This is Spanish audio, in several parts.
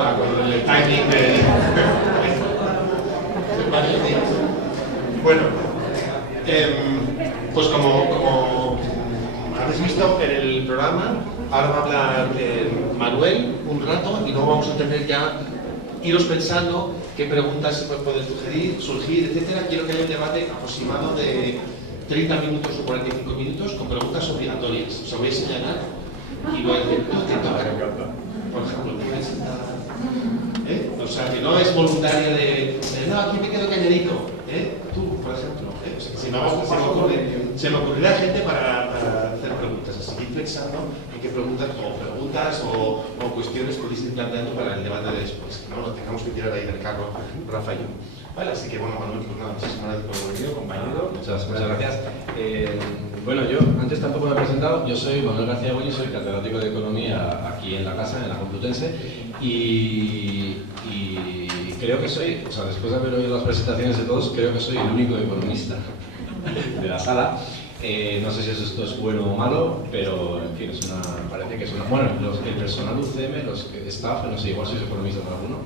ahora con el timing de... Bueno, pues como habéis visto en el programa, ahora va a hablar Manuel un rato y luego vamos a tener ya, iros pensando qué preguntas pueden surgir, etcétera. Quiero que haya un debate aproximado de 30 minutos o 45 minutos con preguntas obligatorias. Os voy a señalar y voy a decir, ¿qué toca? Por ejemplo, ¿qué sentada? O sea, que no es voluntaria de no, aquí me quedo calladito. Tú, por ejemplo. O sea, que se me ocurrirá gente para hacer preguntas. Así que ir pensando en qué preguntas o cuestiones podéis ir planteando para el debate de después. Que no lo tengamos que tirar ahí del carro, Rafa y yo. Vale, así que bueno, Manuel, pues nada, muchísimas gracias por haber venido, compañero. Muchas gracias. Bueno, yo antes tampoco me he presentado. Yo soy Manuel García Goñi, soy catedrático de Economía aquí en la casa, en la Complutense, y creo que soy, o sea, después de haber oído las presentaciones de todos, creo que soy el único economista de la sala. No sé si esto es bueno o malo, pero en fin, parece que es una... Bueno, el personal UCM, los staff, no sé, igual sois economistas alguno.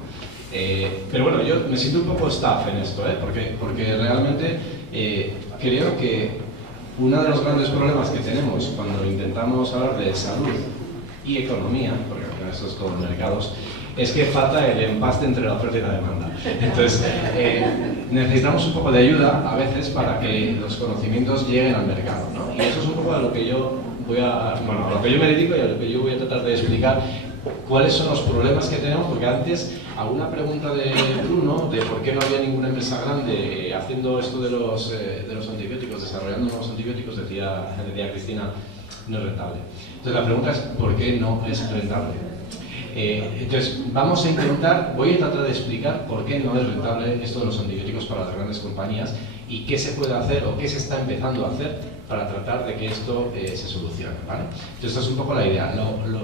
Pero bueno, yo me siento un poco staff en esto, porque realmente creo que uno de los grandes problemas que tenemos cuando intentamos hablar de salud y economía, porque al final esto es todo mercados, es que falta el empaste entre la oferta y la demanda. Entonces, necesitamos un poco de ayuda a veces para que los conocimientos lleguen al mercado, ¿no? Y eso es un poco a lo que yo a lo que yo me dedico y a lo que yo voy a tratar de explicar cuáles son los problemas que tenemos, porque antes, alguna pregunta de Bruno, de por qué no había ninguna empresa grande haciendo esto de los antibióticos, desarrollando nuevos antibióticos, decía Cristina, no es rentable. Entonces la pregunta es, ¿por qué no es rentable? Entonces, voy a tratar de explicar por qué no es rentable esto de los antibióticos para las grandes compañías y qué se puede hacer o qué se está empezando a hacer para tratar de que esto se solucione, ¿vale? Entonces, esta es un poco la idea.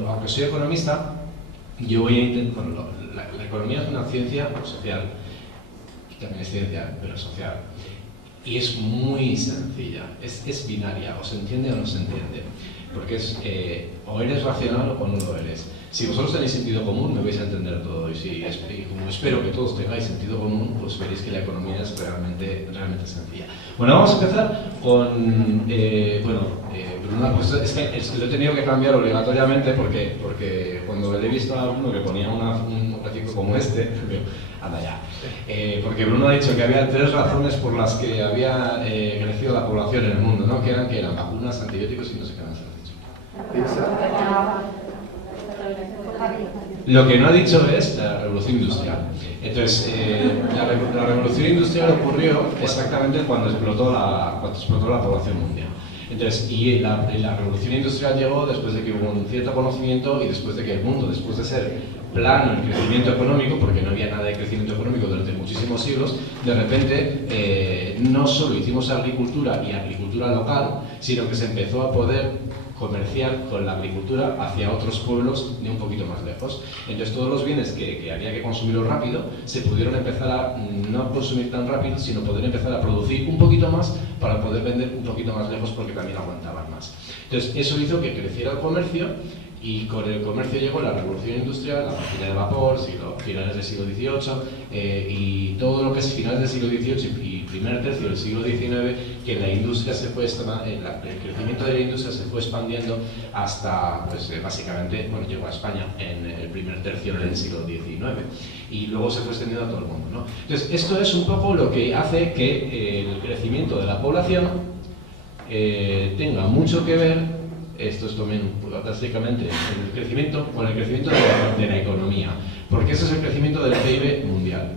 Aunque soy economista, yo voy a intentar... Bueno, la economía es una ciencia social, también es ciencia, pero social, y es muy sencilla, es binaria, o se entiende o no se entiende, porque es o eres racional o no lo eres. Si vosotros tenéis sentido común, me vais a entender todo, y como espero que todos tengáis sentido común, pues veréis que la economía es realmente sencilla. Bueno, vamos a empezar con, Bruno, pues es que lo he tenido que cambiar obligatoriamente porque cuando le he visto a Bruno que ponía un gráfico como este, anda ya, porque Bruno ha dicho que había 3 razones por las que había crecido la población en el mundo, ¿no? Que eran vacunas, antibióticos y no sé qué más has dicho. Lo que no ha dicho es la revolución industrial. Entonces, la revolución industrial ocurrió exactamente cuando explotó la población mundial. Entonces, y la revolución industrial llegó después de que hubo un cierto conocimiento y después de que el mundo, después de ser plano en crecimiento económico, porque no había nada de crecimiento económico durante muchísimos siglos, de repente no solo hicimos agricultura y agricultura local, sino que se empezó a poder comerciar con la agricultura hacia otros pueblos de un poquito más lejos. Entonces todos los bienes que había que consumirlos rápido se pudieron empezar a no consumir tan rápido, sino poder empezar a producir un poquito más para poder vender un poquito más lejos porque también aguantaban más. Entonces eso hizo que creciera el comercio y con el comercio llegó la revolución industrial, la máquina de vapor, finales del siglo XVIII y todo lo que es finales del siglo XVIII y primer tercio del siglo XIX, que la industria el crecimiento de la industria se fue expandiendo hasta, pues básicamente, bueno, llegó a España en el primer tercio del siglo XIX y luego se fue extendiendo a todo el mundo, ¿no? Entonces esto es un poco lo que hace que el crecimiento de la población tenga mucho que ver. Esto es también básicamente con el crecimiento de la economía, porque ese es el crecimiento del PIB mundial,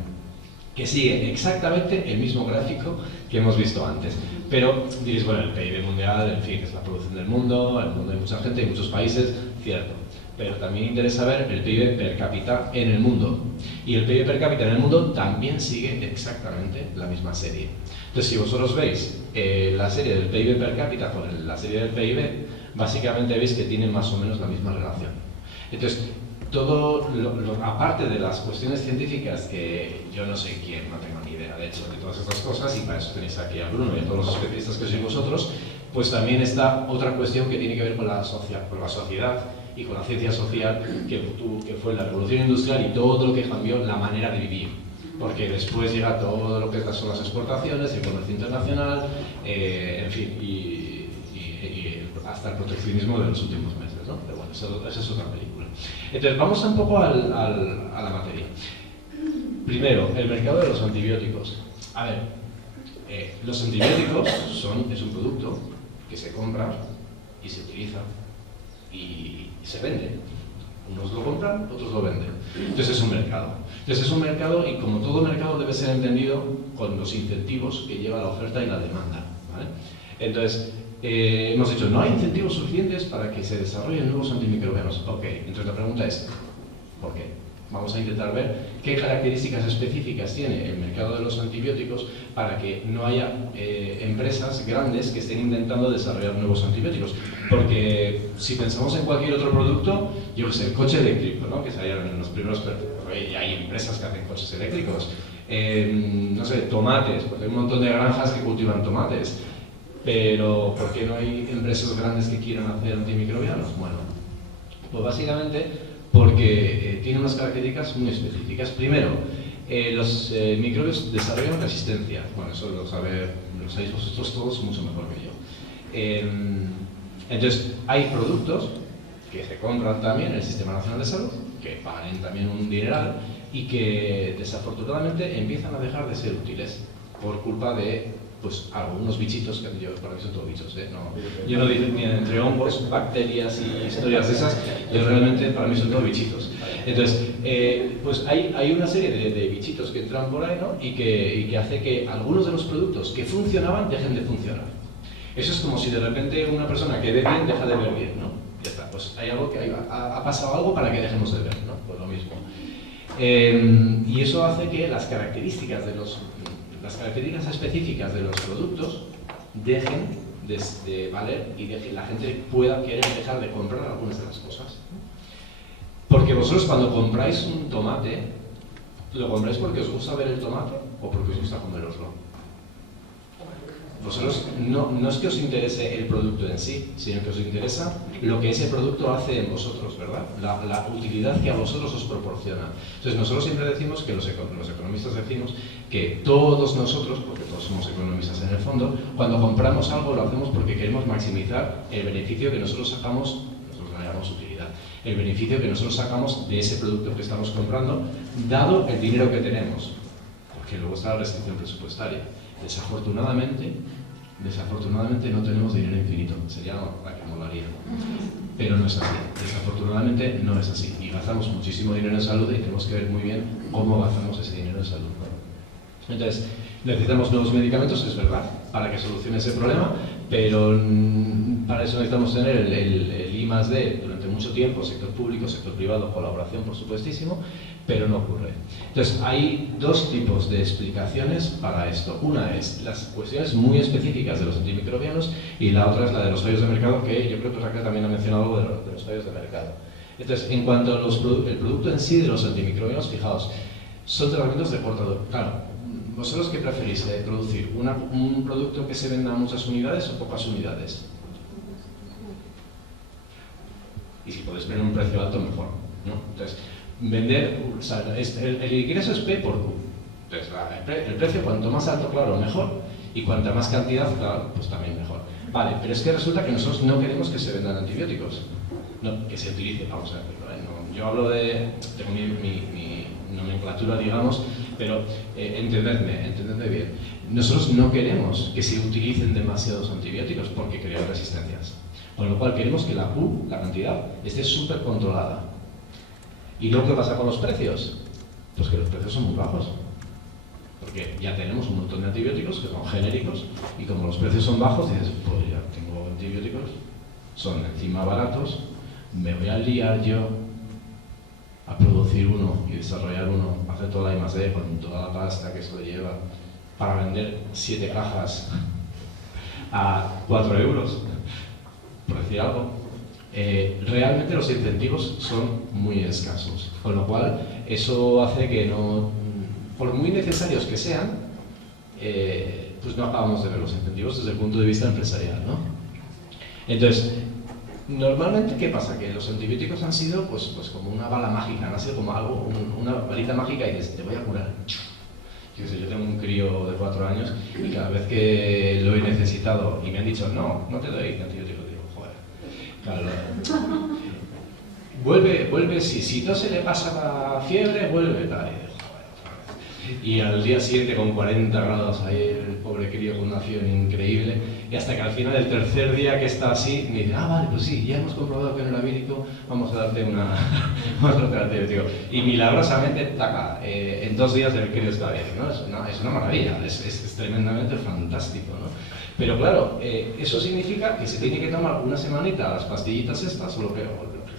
que sigue exactamente el mismo gráfico que hemos visto antes. Pero diréis, bueno, el PIB mundial, en fin, es la producción del mundo, en el mundo hay mucha gente, hay muchos países, cierto. Pero también interesa ver el PIB per cápita en el mundo. Y el PIB per cápita en el mundo también sigue exactamente la misma serie. Entonces, si vosotros veis la serie del PIB per cápita con la serie del PIB, básicamente veis que tienen más o menos la misma relación. Entonces, aparte de las cuestiones científicas, que yo no sé quién, no tengo ni idea de hecho de todas estas cosas, y para eso tenéis aquí a Bruno y a todos los especialistas que sois vosotros, pues también está otra cuestión que tiene que ver con la sociedad y con la ciencia social que fue la revolución industrial y todo lo que cambió la manera de vivir. Porque después llega todo lo que son las exportaciones, el comercio internacional, en fin, y hasta el proteccionismo de los últimos meses, ¿no? Pero bueno, esa es otra película. Entonces, vamos un poco a la materia. Primero, el mercado de los antibióticos. A ver, los antibióticos es un producto que se compra y se utiliza y se vende. Unos lo compran, otros lo venden. Entonces es un mercado. Entonces es un mercado y como todo mercado debe ser entendido con los incentivos que lleva la oferta y la demanda, ¿vale? Entonces, hemos dicho, no hay incentivos suficientes para que se desarrollen nuevos antimicrobianos. Ok, entonces la pregunta es, ¿por qué? Vamos a intentar ver qué características específicas tiene el mercado de los antibióticos para que no haya empresas grandes que estén intentando desarrollar nuevos antibióticos. Porque si pensamos en cualquier otro producto, yo qué sé, el coche eléctrico, ¿no? Que salieron en los primeros, y hay empresas que hacen coches eléctricos. No sé, tomates, porque hay un montón de granjas que cultivan tomates. Pero ¿por qué no hay empresas grandes que quieran hacer antimicrobianos? Bueno, pues básicamente porque tiene unas características muy específicas. Primero, los microbios desarrollan resistencia. Bueno, eso lo sabéis vosotros todos mucho mejor que yo. Entonces, hay productos que se compran también en el Sistema Nacional de Salud, que pagan también un dineral y que desafortunadamente empiezan a dejar de ser útiles por culpa de pues algunos bichitos, que yo para mí son todos bichos, no, yo no digo ni entre hongos, bacterias y historias de esas, yo realmente para mí son todos bichitos. Entonces, pues hay una serie de bichitos que entran por ahí, ¿no? y que hace que algunos de los productos que funcionaban dejen de funcionar. Eso es como si de repente una persona que ve bien deja de ver bien, ¿no? Ya está, pues hay algo que ha pasado algo para que dejemos de ver, ¿no? Pues lo mismo. Y eso hace que las características específicas de los productos dejen de valer y la gente pueda querer dejar de comprar algunas de las cosas. Porque vosotros cuando compráis un tomate, ¿lo compráis porque os gusta ver el tomate o porque os gusta comeroslo? Vosotros no es que os interese el producto en sí, sino que os interesa lo que ese producto hace en vosotros, ¿verdad? La utilidad que a vosotros os proporciona. Entonces nosotros siempre decimos, que los economistas decimos, que todos nosotros, porque todos somos economistas en el fondo, cuando compramos algo lo hacemos porque queremos maximizar el beneficio que nosotros sacamos, nosotros le llamamos utilidad, el beneficio que nosotros sacamos de ese producto que estamos comprando, dado el dinero que tenemos, porque luego está la restricción presupuestaria. Desafortunadamente no tenemos dinero infinito, sería la que molaría. Pero no es así, desafortunadamente no es así. Y gastamos muchísimo dinero en salud y tenemos que ver muy bien cómo gastamos ese dinero en salud, ¿no? Entonces, necesitamos nuevos medicamentos, es verdad, para que solucione ese problema, pero para eso necesitamos tener el I+D durante mucho tiempo, sector público, sector privado, colaboración, por supuestísimo, pero no ocurre. Entonces, hay dos tipos de explicaciones para esto. Una es las cuestiones muy específicas de los antimicrobianos y la otra es la de los fallos de mercado, que yo creo que Raquel también ha mencionado algo de los fallos de mercado. Entonces, en cuanto a el producto en sí de los antimicrobianos, fijaos, son tratamientos de corta duración. Claro, ¿vosotros qué preferís? ¿Producir un producto que se venda a muchas unidades o pocas unidades? Y si podéis poner un precio alto, mejor, ¿no? Entonces, vender, o sea, el ingreso es P por Q. Entonces, el precio cuanto más alto, claro, mejor. Y cuanta más cantidad, claro, pues también mejor. Vale, pero es que resulta que nosotros no queremos que se vendan antibióticos. No, que se utilice, vamos a decirlo, no, yo hablo tengo mi nomenclatura, digamos, pero entendedme bien. Nosotros no queremos que se utilicen demasiados antibióticos porque crean resistencias. Con lo cual queremos que la Q, la cantidad, esté súper controlada. ¿Y luego qué pasa con los precios? Pues que los precios son muy bajos. Porque ya tenemos un montón de antibióticos que son genéricos y como los precios son bajos, dices, pues ya tengo antibióticos, son encima baratos, me voy a liar yo a producir uno y desarrollar uno, hacer toda la I+D con toda la pasta que esto lleva para vender 7 cajas a 4 euros, por decir algo. Realmente los incentivos son muy escasos, con lo cual eso hace que no, por muy necesarios que sean, pues no acabamos de ver los incentivos desde el punto de vista empresarial, ¿no? Entonces, Normalmente, ¿qué pasa? Que los antibióticos han sido pues como una bala mágica, han sido como algo, una varita mágica y dices, te voy a curar. Yo sé, yo tengo un crío de 4 años y cada vez que lo he necesitado y me han dicho, no te doy antibióticos, digo, joder, claro, vuelve, si no se le pasa la fiebre, vuelve, tal, y al día siguiente con 40 grados ahí el pobre crío con una fiebre increíble y hasta que al final del tercer día que está así me dice, vale, pues sí, ya hemos comprobado que no era vírico, vamos a darte vamos a darte antibiótico y milagrosamente, taca, en 2 días el crío está bien, ¿no? Es una maravilla, es tremendamente fantástico, ¿no? Pero claro, eso significa que se tiene que tomar una semanita las pastillitas estas o lo que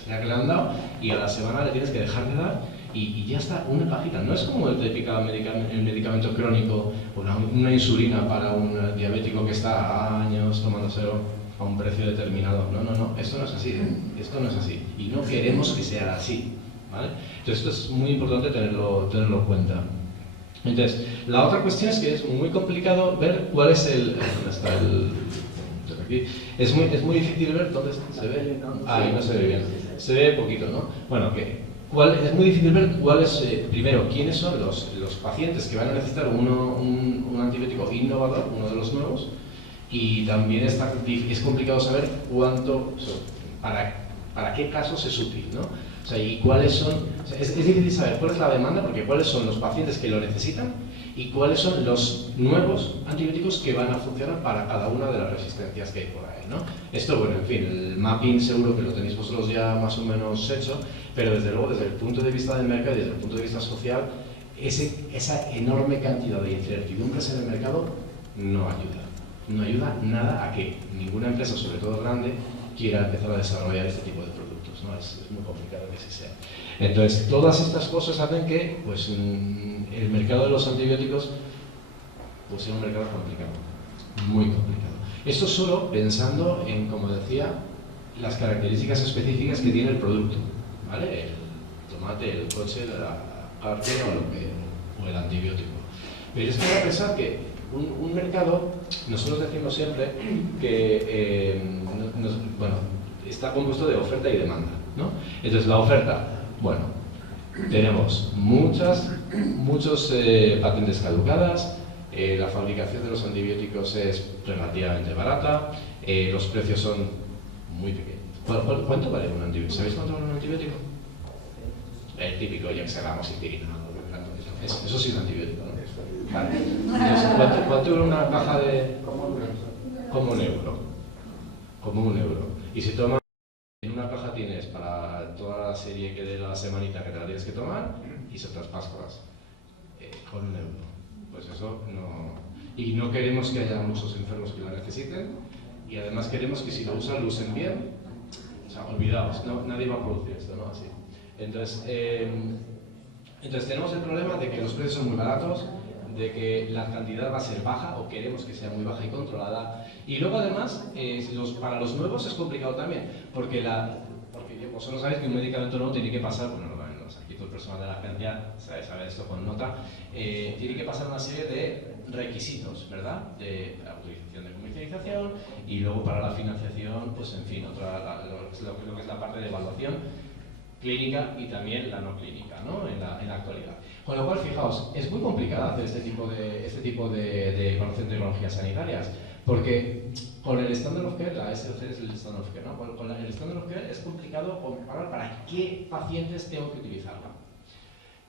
sea que le han dado y a la semana le tienes que dejar de dar y ya está, una cajita. No es como el típico medicamento crónico o una insulina para un diabético que está años tomándoselo a un precio determinado. No, esto no es así, esto no es así y no queremos que sea así, ¿vale? Entonces esto es muy importante tenerlo en cuenta. Entonces, la otra cuestión es que es muy complicado ver cuál es ¿dónde está el...? Aquí. Es muy difícil ver dónde se ve. Ahí no se ve bien. Se ve poquito, ¿no? Bueno, es muy difícil ver primero, quiénes son los pacientes que van a necesitar un antibiótico innovador, uno de los nuevos, y también es complicado saber para qué casos es útil, ¿no? O sea, y cuáles son, es difícil saber cuál es la demanda, porque cuáles son los pacientes que lo necesitan y cuáles son los nuevos antibióticos que van a funcionar para cada una de las resistencias que hay por ahí, ¿no? Esto, bueno, en fin, el mapping seguro que lo tenéis vosotros ya más o menos hecho, pero desde luego, desde el punto de vista del mercado y desde el punto de vista social, esa enorme cantidad de incertidumbres en el mercado no ayuda. No ayuda nada a que ninguna empresa, sobre todo grande, quiera empezar a desarrollar este tipo de productos, ¿no? Es muy complicado que así sea. Entonces, todas estas cosas hacen que pues, el mercado de los antibióticos pues, sea un mercado complicado, muy complicado. Esto solo pensando en, como decía, las características específicas que tiene el producto, ¿vale? El tomate, el coche, la carne o el antibiótico. Pero es que hay que pensar que un mercado, nosotros decimos siempre que está compuesto de oferta y demanda, ¿no? Entonces la oferta, bueno, tenemos muchos patentes caducadas, la fabricación de los antibióticos es relativamente barata, los precios son muy pequeños. ¿Cuánto vale un antibiótico? ¿Sabéis cuánto vale un antibiótico? El típico Yaxamoxicilina, eso sí es antibiótico, ¿no? Vale. Entonces, ¿cuánto vale una caja de...? Como un euro. Como un euro. Y si tomas, en una caja tienes para toda la serie que de la semanita que te la tienes que tomar y otras Pascuas con un euro. Pues eso no... Y no queremos que haya muchos enfermos que la necesiten y además queremos que si lo usan, lo usen bien. O sea, olvidaos, nadie va a producir esto, ¿no? Así. Entonces tenemos el problema de que los precios son muy baratos, de que la cantidad va a ser baja o queremos que sea muy baja y controlada. Y luego además, para los nuevos es complicado también, porque vosotros sabéis que un medicamento nuevo tiene que pasar, bueno, aquí todo el personal de la agencia sabe esto con nota, tiene que pasar una serie de requisitos, ¿verdad? De autorización de comercialización y luego para la financiación, pues en fin, lo que es la parte de evaluación clínica y también la no clínica, ¿no? en la actualidad. Con lo cual, fijaos, es muy complicado hacer este tipo de evaluación de tecnologías sanitarias, porque con el Standard of Care, la SOC es el Standard of Care, ¿no? Con el Standard of Care es complicado comparar para qué pacientes tengo que utilizarla.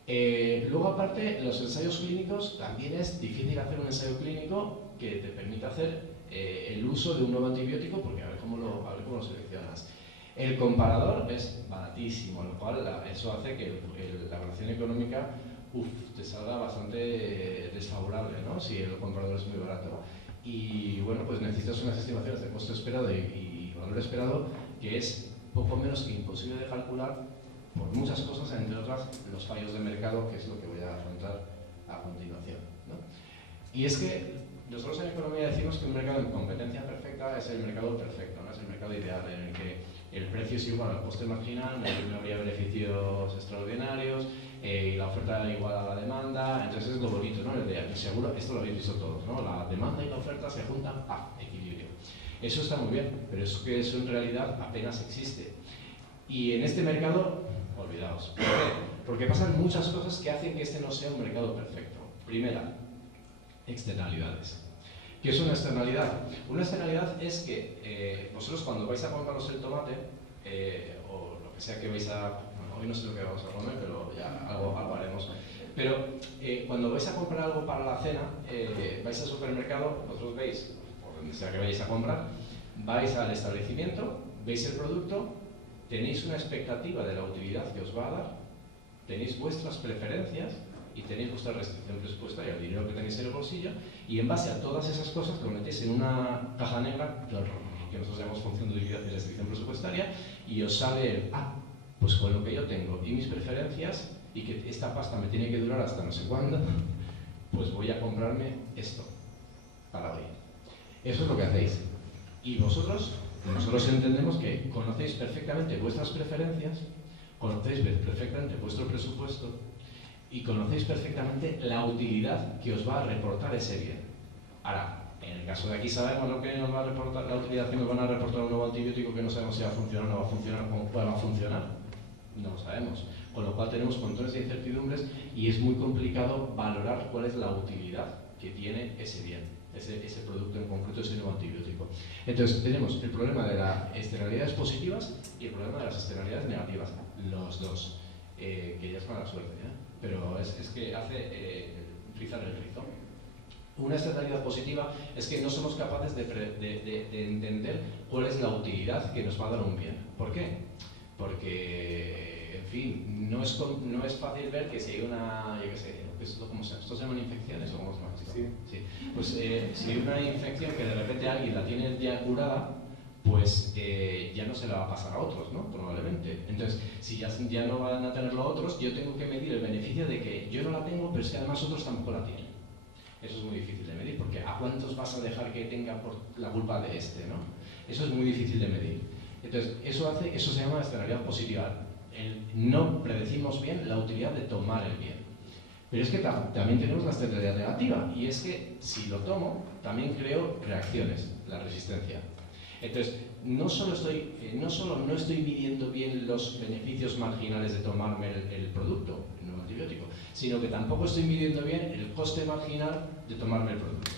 Luego, aparte, los ensayos clínicos, también es difícil hacer un ensayo clínico que te permita hacer el uso de un nuevo antibiótico, porque a ver cómo lo seleccionas. El comparador es baratísimo, lo cual eso hace que la evaluación económica te salga bastante desfavorable, ¿no? Si el comparador es muy barato. Y bueno, pues necesitas unas estimaciones de costo esperado y valor esperado que es poco menos que imposible de calcular por muchas cosas, entre otras los fallos de mercado, que es lo que voy a afrontar a continuación, ¿no? Y es que nosotros en economía decimos que un mercado en competencia perfecta es el mercado perfecto, ¿no? Es el mercado ideal en el que el precio es igual al coste marginal, no habría beneficios extraordinarios y la oferta igual a la demanda. Entonces es lo bonito, ¿no? Seguro, esto lo habéis visto todos, ¿no? La demanda y la oferta se juntan, ¡pam!, equilibrio. Eso está muy bien, pero es que eso en realidad apenas existe. Y en este mercado, olvidaos. ¿Por qué? Porque pasan muchas cosas que hacen que este no sea un mercado perfecto. Primera, externalidades. ¿Qué es una externalidad? Una externalidad es que vosotros cuando vais a compraros el tomate, o lo que sea que vais a... Bueno, hoy no sé lo que vamos a comer, pero ya algo haremos. Pero cuando vais a comprar algo para la cena, vais al supermercado, vosotros veis, por donde sea que vayáis a comprar, vais al establecimiento, veis el producto, tenéis una expectativa de la utilidad que os va a dar, tenéis vuestras preferencias y tenéis vuestra restricción presupuestaria, el dinero que tenéis en el bolsillo, y en base a todas esas cosas lo metéis en una caja negra, que nosotros llamamos función de utilidad y restricción presupuestaria, y os sale, pues con lo que yo tengo y mis preferencias, y que esta pasta me tiene que durar hasta no sé cuándo, pues voy a comprarme esto para hoy. Eso es lo que hacéis. Y nosotros entendemos que conocéis perfectamente vuestras preferencias, conocéis perfectamente vuestro presupuesto y conocéis perfectamente la utilidad que os va a reportar ese bien. Ahora, en el caso de aquí sabemos lo que nos va a reportar, la utilidad que nos van a reportar un nuevo antibiótico que no sabemos si va a funcionar o no va a funcionar, cómo va a funcionar. No lo sabemos. Con lo cual tenemos montones de incertidumbres y es muy complicado valorar cuál es la utilidad que tiene ese bien, ese producto en concreto, ese nuevo antibiótico. Entonces tenemos el problema de las externalidades positivas y el problema de las externalidades negativas, los dos, que ya es mala suerte, ¿eh? Pero es que hace rizar el rizo. Una externalidad positiva es que no somos capaces de entender cuál es la utilidad que nos va a dar un bien. ¿Por qué? Porque, en fin, no es fácil ver que si hay una, yo qué sé, ¿esto se llaman infecciones o cómo se llama esto? Sí. Sí. Pues si hay una infección que de repente alguien la tiene ya curada, pues ya no se la va a pasar a otros, ¿no? Probablemente. Entonces, si ya no van a tenerlo otros, yo tengo que medir el beneficio de que yo no la tengo, pero es que además otros tampoco la tienen. Eso es muy difícil de medir, porque ¿a cuántos vas a dejar que tengan por la culpa de este, no? Eso es muy difícil de medir. Entonces, eso se llama externalidad positiva. No predecimos bien la utilidad de tomar el bien. Pero es que también tenemos la externalidad negativa, y es que si lo tomo, también creo reacciones, la resistencia. Entonces, no solo no estoy midiendo bien los beneficios marginales de tomarme el producto, el nuevo antibiótico, sino que tampoco estoy midiendo bien el coste marginal de tomarme el producto.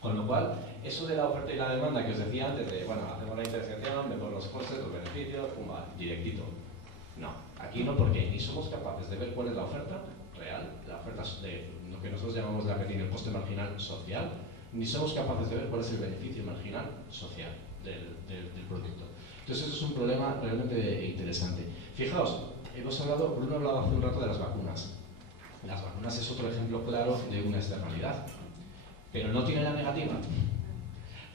Con lo cual, eso de la oferta y la demanda que os decía antes, de, bueno, hacemos la intersección, vemos los costes, los beneficios, pumba, directito. No, aquí no, porque ni somos capaces de ver cuál es la oferta real, la oferta de lo que nosotros llamamos la que tiene el coste marginal social, ni somos capaces de ver cuál es el beneficio marginal social del producto. Entonces eso es un problema realmente interesante. Fijaos, Bruno hablaba hace un rato de las vacunas. Las vacunas es otro ejemplo claro de una externalidad, pero no tiene la negativa.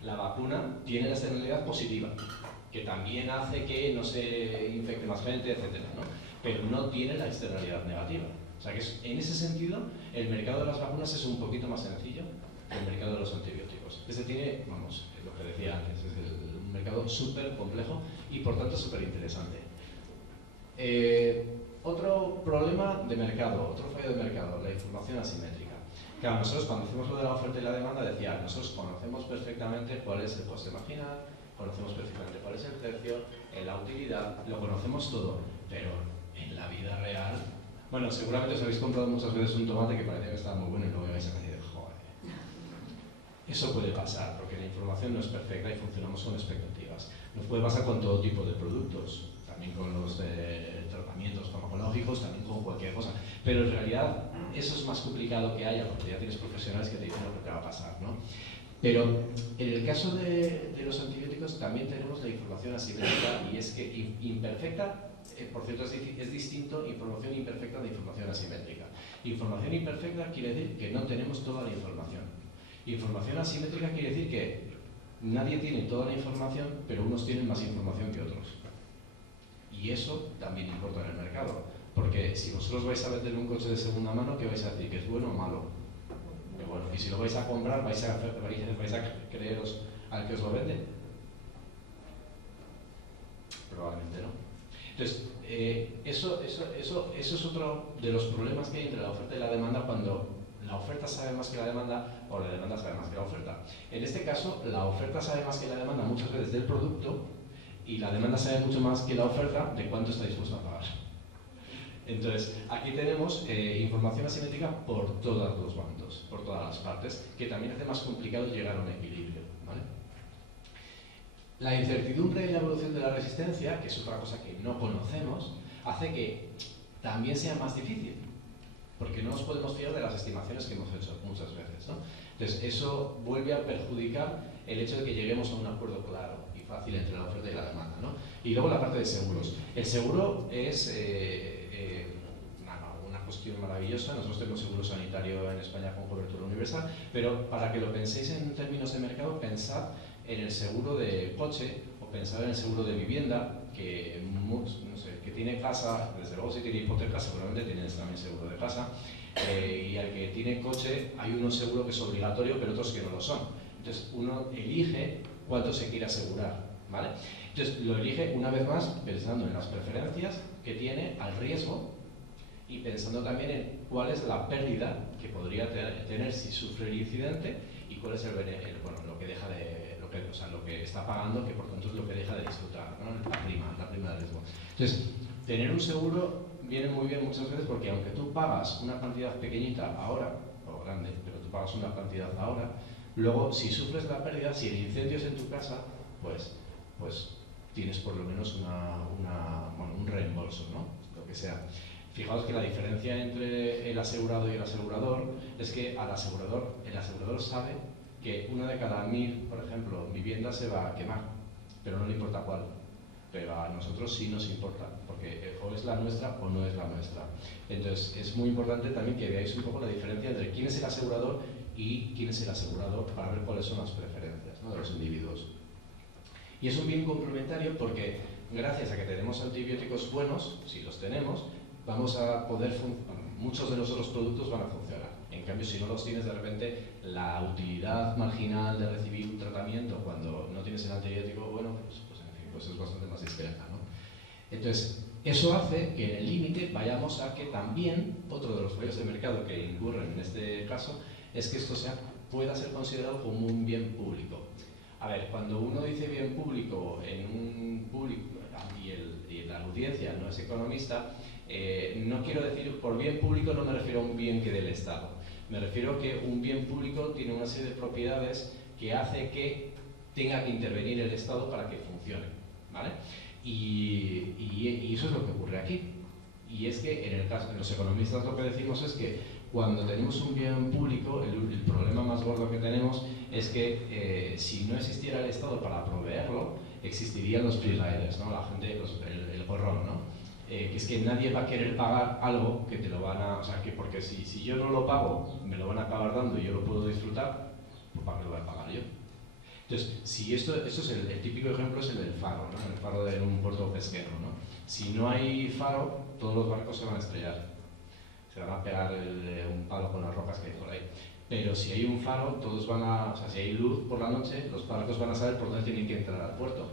La vacuna tiene la externalidad positiva, que también hace que no se infecte más gente, etc., ¿no? Pero no tiene la externalidad negativa. O sea que en ese sentido, el mercado de las vacunas es un poquito más sencillo que el mercado de los antibióticos. Ese tiene, vamos, lo que decía antes, es un mercado súper complejo y por tanto súper interesante. Otro problema de mercado, otro fallo de mercado, la información asimétrica. Claro, nosotros cuando hicimos lo de la oferta y la demanda decía, nosotros conocemos perfectamente cuál es el coste marginal, conocemos perfectamente cuál es el precio, la utilidad, lo conocemos todo, pero en la vida real, bueno, seguramente os habéis comprado muchas veces un tomate que parecía que estaba muy bueno y luego vais a decir, joder. Eso puede pasar, porque la información no es perfecta y funcionamos con expectativas. Nos puede pasar con todo tipo de productos, también con los tratamientos farmacológicos, también con cualquier cosa. Pero en realidad eso es más complicado que haya, porque ya tienes profesionales que te dicen lo que te va a pasar, ¿no? Pero en el caso de los antibióticos también tenemos la información asimétrica, y es que imperfecta, por cierto, es distinto información imperfecta de información asimétrica. Información imperfecta quiere decir que no tenemos toda la información. Información asimétrica quiere decir que nadie tiene toda la información, pero unos tienen más información que otros. Y eso también importa en el mercado, porque si vosotros vais a vender un coche de segunda mano, ¿qué vais a decir? ¿Que es bueno o malo? Que bueno. Y si lo vais a comprar, ¿vais a creeros al que os lo vende? Probablemente no. Entonces, eso es otro de los problemas que hay entre la oferta y la demanda cuando la oferta sabe más que la demanda o la demanda sabe más que la oferta. En este caso, la oferta sabe más que la demanda muchas veces del producto y la demanda sabe mucho más que la oferta de cuánto está dispuesto a pagar. Entonces, aquí tenemos información asimétrica por todos los bandos, por todas las partes, que también hace más complicado llegar a un equilibrio, ¿vale? La incertidumbre y la evolución de la resistencia, que es otra cosa que no conocemos, hace que también sea más difícil, porque no nos podemos fiar de las estimaciones que hemos hecho muchas veces, ¿no? Entonces, eso vuelve a perjudicar el hecho de que lleguemos a un acuerdo claro y fácil entre la oferta y la demanda, ¿no? Y luego la parte de seguros. El seguro es una cuestión maravillosa. Nosotros tenemos seguro sanitario en España con cobertura universal, pero para que lo penséis en términos de mercado, pensad en el seguro de coche o pensad en el seguro de vivienda, que no sé, que tiene casa, desde luego si tiene hipoteca seguramente tiene también seguro de casa, y al que tiene coche hay unos seguros que es obligatorio, pero otros que no lo son. Entonces uno elige cuánto se quiere asegurar, ¿vale? Entonces lo elige una vez más pensando en las preferencias que tiene al riesgo y pensando también en cuál es la pérdida que podría tener si sufre el incidente y cuál es lo que deja de, lo que está pagando, que por tanto es lo que deja de disfrutar, ¿no? La prima de riesgo. Entonces, tener un seguro viene muy bien muchas veces porque aunque tú pagas una cantidad pequeñita ahora, o grande, pero tú pagas una cantidad ahora, luego si sufres la pérdida, si el incendio es en tu casa, pues tienes por lo menos un reembolso, ¿no? Lo que sea. Fijaos que la diferencia entre el asegurado y el asegurador es que el asegurador sabe que una de cada 1000, por ejemplo, viviendas se va a quemar, pero no le importa cuál. Pero a nosotros sí nos importa, porque o es la nuestra o no es la nuestra. Entonces es muy importante también que veáis un poco la diferencia entre quién es el asegurador y quién es el asegurado para ver cuáles son las preferencias, ¿no?, de los individuos. Y es un bien complementario porque gracias a que tenemos antibióticos buenos, si los tenemos, vamos a poder muchos de los otros productos van a funcionar. En cambio, si no los tienes, de repente la utilidad marginal de recibir un tratamiento cuando no tienes el antibiótico, bueno, pues es bastante más discreta, ¿no? Entonces, eso hace que en el límite vayamos a que también otro de los fallos de mercado que incurren en este caso es que esto pueda ser considerado como un bien público. A ver, cuando uno dice bien público en un público y la audiencia no es economista, no quiero decir, por bien público no me refiero a un bien que del Estado. Me refiero a que un bien público tiene una serie de propiedades que hace que tenga que intervenir el Estado para que funcione, ¿vale? Y eso es lo que ocurre aquí. Y es que en el caso de los economistas lo que decimos es que cuando tenemos un bien público, el problema más gordo que tenemos es que si no existiera el Estado para proveerlo, existirían los freeriders, ¿no? La gente, el gorrón, ¿no? Que es que nadie va a querer pagar algo que te lo van a... O sea, que porque si yo no lo pago, me lo van a acabar dando y yo lo puedo disfrutar, pues ¿para qué lo voy a pagar yo? Entonces, si esto es el típico ejemplo es el del faro, ¿no? El faro de un puerto pesquero, ¿no? Si no hay faro, todos los barcos se van a estrellar. Se van a pegar un palo con las rocas que hay por ahí. Pero si hay un faro, todos van a... O sea, si hay luz por la noche, los barcos van a saber por dónde tienen que entrar al puerto.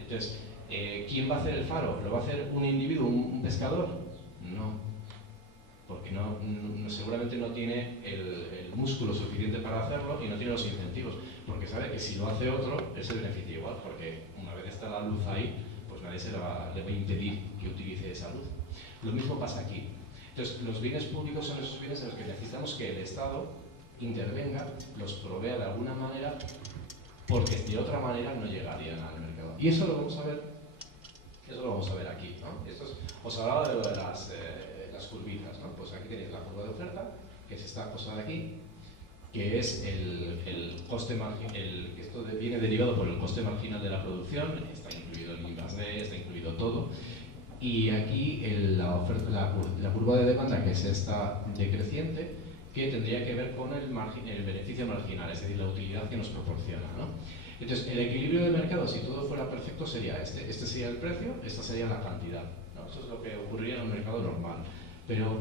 Entonces, ¿quién va a hacer el faro? ¿Lo va a hacer un individuo, un pescador? No. Porque seguramente no tiene el músculo suficiente para hacerlo y no tiene los incentivos. Porque sabe que si lo hace otro, él se beneficia igual. Porque una vez está la luz ahí, pues nadie le va a impedir que utilice esa luz. Lo mismo pasa aquí. Entonces, los bienes públicos son esos bienes en los que necesitamos que el Estado intervenga, los provea de alguna manera, porque de otra manera no llegarían al mercado. Y eso lo vamos a ver aquí, ¿no? Os hablaba de lo de las curvitas, ¿no? Pues aquí tenéis la curva de oferta, que es esta cosa de aquí, que es el coste marginal, esto viene derivado por el coste marginal de la producción, está incluido el I+D, está incluido todo. Y aquí la curva de demanda, que es esta decreciente, que tendría que ver con el beneficio marginal, es decir, la utilidad que nos proporciona, ¿no? Entonces, el equilibrio de mercado, si todo fuera perfecto, sería este. Este sería el precio, esta sería la cantidad, ¿no? Eso es lo que ocurriría en un mercado normal. Pero,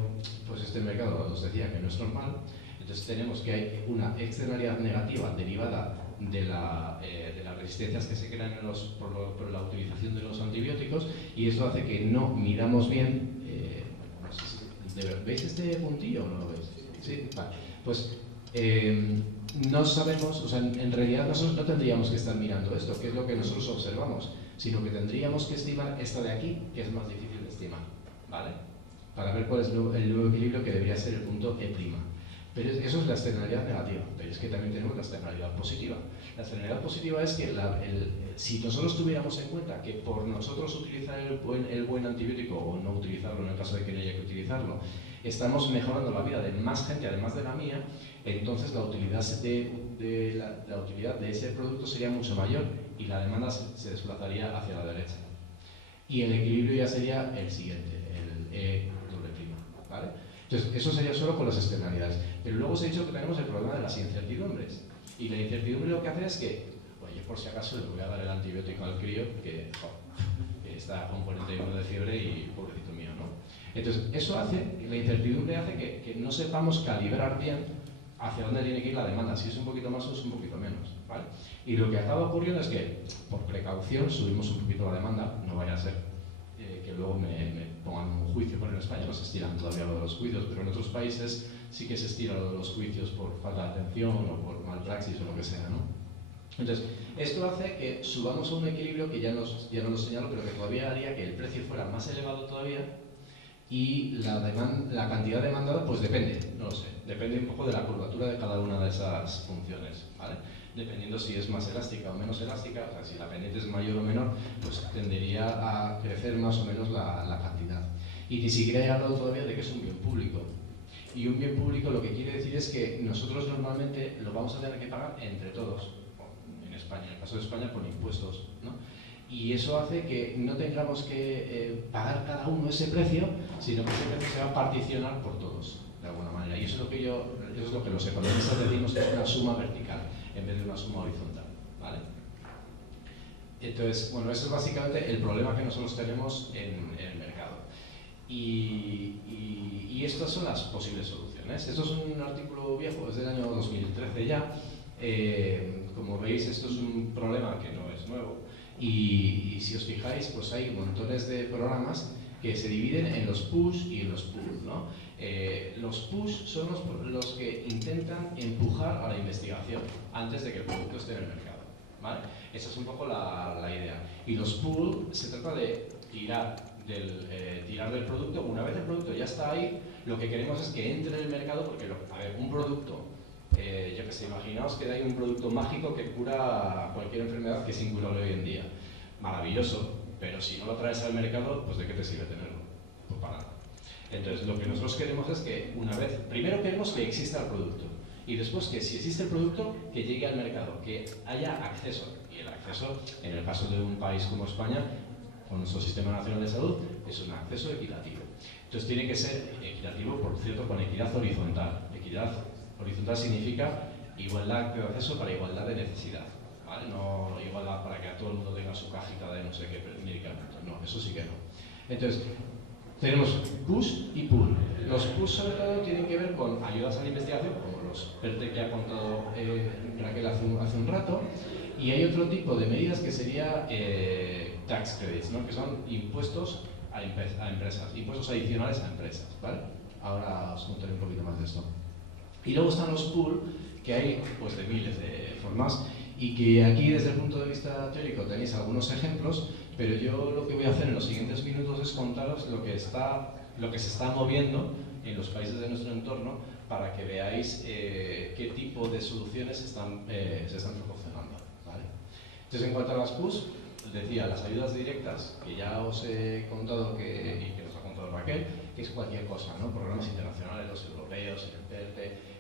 pues este mercado os decía que no es normal, entonces tenemos que hay una externalidad negativa derivada de las resistencias que se crean por la utilización de los antibióticos, y esto hace que no midamos bien, no sé si, ¿veis este puntillo o no lo veis? Sí, vale. Pues no sabemos, o sea, en realidad nosotros no tendríamos que estar mirando esto, que es lo que nosotros observamos, sino que tendríamos que estimar esta de aquí, que es más difícil de estimar, ¿vale? Para ver cuál es el nuevo equilibrio que debería ser el punto E'. Pero eso es la externalidad negativa, pero es que también tenemos la externalidad positiva. La externalidad positiva es que si nosotros tuviéramos en cuenta que por nosotros utilizar el buen antibiótico o no utilizarlo en el caso de que no haya que utilizarlo, estamos mejorando la vida de más gente además de la mía, entonces la utilidad la utilidad de ese producto sería mucho mayor y la demanda se desplazaría hacia la derecha. Y el equilibrio ya sería el sigui'ente, el E', ¿vale? Entonces, eso sería solo con las externalidades. Pero luego os he dicho que tenemos el problema de las incertidumbres. Y la incertidumbre lo que hace es que, oye, por si acaso le voy a dar el antibiótico al crío, que está con 41 de fiebre y pobrecito mío, ¿no? Entonces, eso hace, la incertidumbre hace que no sepamos calibrar bien hacia dónde tiene que ir la demanda, si es un poquito más o es un poquito menos, ¿vale? Y lo que acaba ocurriendo es que, por precaución, subimos un poquito la demanda, no vaya a ser que luego me pongan un juicio por en España, no se estiran todavía lo de los juicios, pero en otros países sí que se estira lo de los juicios por falta de atención o por mal praxis o lo que sea, ¿no? Entonces, esto hace que subamos a un equilibrio que ya no lo señalo, pero que todavía haría que el precio fuera más elevado todavía y la cantidad demandada, pues depende, no lo sé, depende un poco de la curvatura de cada una de esas funciones, ¿vale? Dependiendo si es más elástica o menos elástica, o sea, si la pendiente es mayor o menor, pues tendería a crecer más o menos la cantidad. Y ni siquiera he hablado todavía de que es un bien público. Y un bien público lo que quiere decir es que nosotros normalmente lo vamos a tener que pagar entre todos, en España, en el caso de España, con impuestos, ¿no? Y eso hace que no tengamos que pagar cada uno ese precio, sino que ese precio se va a particionar por todos, de alguna manera. Y eso es lo que los economistas decimos que es una suma vertical, en vez de una suma horizontal, ¿vale? Entonces, bueno, eso es básicamente el problema que nosotros tenemos en el mercado. Y estas son las posibles soluciones. Esto es un artículo viejo, es del año 2013 ya. Como veis, esto es un problema que no es nuevo. Y si os fijáis, pues hay montones de programas que se dividen en los push y en los pull, ¿no? Los push son los que intentan empujar a la investigación antes de que el producto esté en el mercado, ¿vale? Esa es un poco la idea. Y los pull se trata de tirar del producto. Una vez el producto ya está ahí, lo que queremos es que entre en el mercado porque, a ver, un producto, yo que sé, imaginaos que hay un producto mágico que cura cualquier enfermedad que es incurable hoy en día. Maravilloso, pero si no lo traes al mercado, pues ¿de qué te sirve tenerlo? Pues para nada. Entonces, lo que nosotros queremos es que primero queremos que exista el producto y después que si existe el producto, que llegue al mercado, que haya acceso. Y el acceso, en el caso de un país como España, con nuestro Sistema Nacional de Salud, es un acceso equitativo. Entonces tiene que ser equitativo, por cierto, con equidad horizontal. Equidad horizontal significa igualdad de acceso para igualdad de necesidad, ¿vale? No igualdad para que a todo el mundo tenga su cajita de no sé qué medicamentos, no, eso sí que no. Entonces, tenemos push y pull. Los push sobre todo tienen que ver con ayudas a la investigación, como los PERTE que ha contado Raquel hace un rato, y hay otro tipo de medidas que sería tax credits, ¿no? Que son impuestos a empresas, impuestos adicionales a empresas, ¿vale? Ahora os contaré un poquito más de esto. Y luego están los pull, que hay pues de miles de formas, y que aquí desde el punto de vista teórico tenéis algunos ejemplos, pero yo lo que voy a hacer en los siguientes minutos es contaros lo que se está moviendo en los países de nuestro entorno para que veáis qué tipo de soluciones se están proporcionando, ¿vale? Entonces, en cuanto a las push, decía, las ayudas directas, que ya os he contado y que nos ha contado Raquel, que es cualquier cosa, ¿no? Programas internacionales, los europeos, el PERTE,